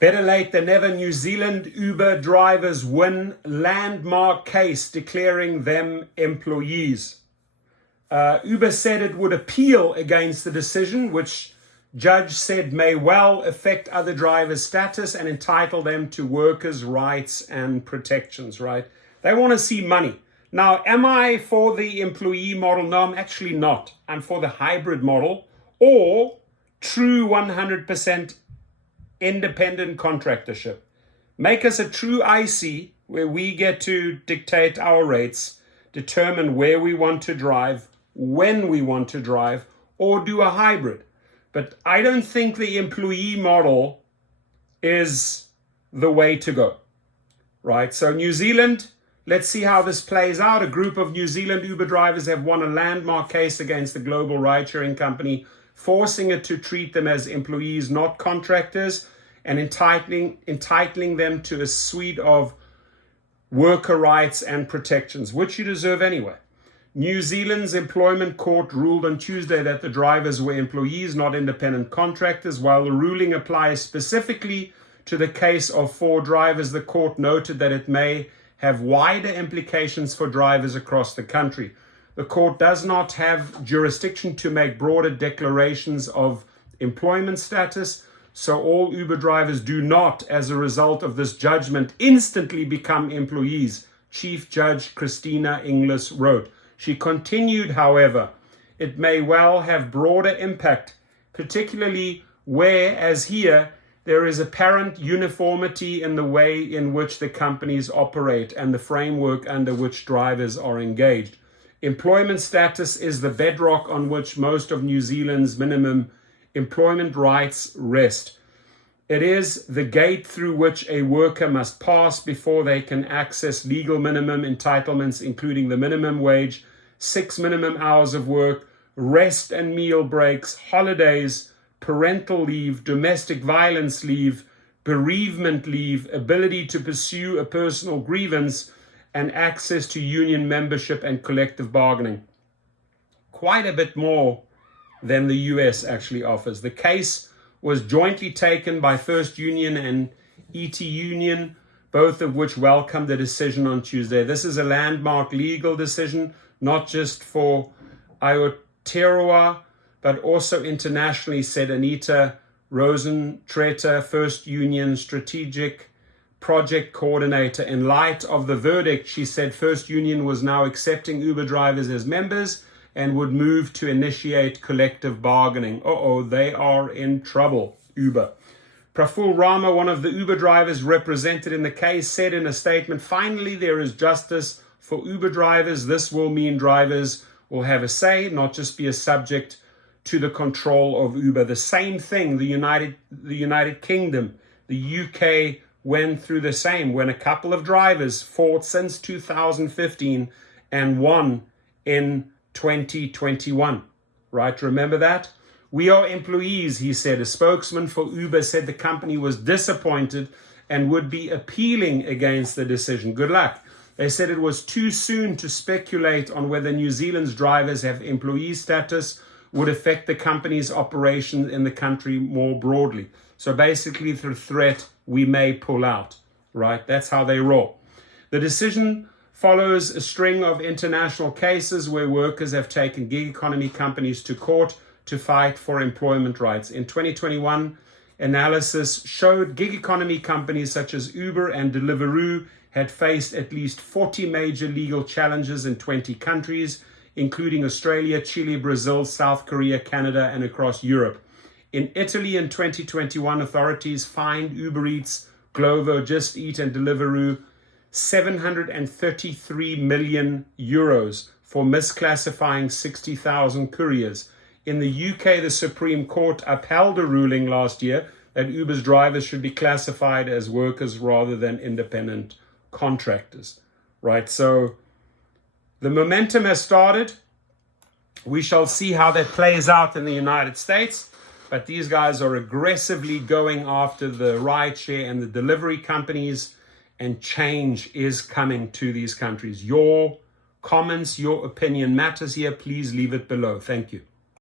Better late than never, New Zealand Uber drivers win landmark case declaring them employees. Uber said it would appeal against the decision, which judge said may well affect other drivers' status and entitle them to workers' rights and protections, right? They want to see money. Now, am I for the employee model? No, I'm actually not. I'm for the hybrid model or true 100% independent contractorship. Make us a true IC where we get to dictate our rates, determine where we want to drive, when we want to drive, or do a hybrid. But I don't think the employee model is the way to go, right? So New Zealand, let's see how this plays out. A group of New Zealand Uber drivers have won a landmark case against the global ride-sharing company, forcing it to treat them as employees, not contractors, and entitling them to a suite of worker rights and protections, which you deserve anyway. New Zealand's employment court ruled on Tuesday that the drivers were employees, not independent contractors. While the ruling applies specifically to the case of 4 drivers, the court noted that it may have wider implications for drivers across the country. The court does not have jurisdiction to make broader declarations of employment status, so all Uber drivers do not, as a result of this judgment, instantly become employees, Chief Judge Christina Inglis wrote. She continued, however, it may well have broader impact, particularly where, as here, there is apparent uniformity in the way in which the companies operate and the framework under which drivers are engaged. Employment status is the bedrock on which most of New Zealand's minimum employment rights rest. It is the gate through which a worker must pass before they can access legal minimum entitlements, including the minimum wage, 6 minimum hours of work, rest and meal breaks, holidays, parental leave, domestic violence leave, bereavement leave, ability to pursue a personal grievance, and access to union membership and collective bargaining. Quite a bit more than the US actually offers. The case was jointly taken by First Union and ET Union, both of which welcomed the decision on Tuesday. This is a landmark legal decision, not just for Aotearoa, but also internationally, said Anita Rosentreter, First Union Strategic Project Coordinator. In light of the verdict, she said First Union was now accepting Uber drivers as members and would move to initiate collective bargaining. They are in trouble, Uber. Praful Rama, one of the Uber drivers represented in the case, said in a statement, finally there is justice for Uber drivers. This will mean drivers will have a say, not just be a subject to the control of Uber. The same thing, the United Kingdom, the UK went through the same when a couple of drivers fought since 2015 and won in 2021, right? Remember that? We are employees, he said. A spokesman for Uber said the company was disappointed and would be appealing against the decision. Good luck. They said it was too soon to speculate on whether New Zealand's drivers have employee status would affect the company's operation in the country more broadly. So basically the threat, we may pull out, right? That's how they roll. The decision follows a string of international cases where workers have taken gig economy companies to court to fight for employment rights. In 2021, analysis showed gig economy companies such as Uber and Deliveroo had faced at least 40 major legal challenges in 20 countries, including Australia, Chile, Brazil, South Korea, Canada, and across Europe. In Italy in 2021, authorities fined Uber Eats, Glovo, Just Eat, and Deliveroo 733 million euros for misclassifying 60,000 couriers. In the UK, the Supreme Court upheld a ruling last year that Uber's drivers should be classified as workers rather than independent contractors, right? So the momentum has started. We shall see how that plays out in the United States, but these guys are aggressively going after the rideshare and the delivery companies, and change is coming to these countries. Your comments, your opinion matters here. Please leave it below. Thank you.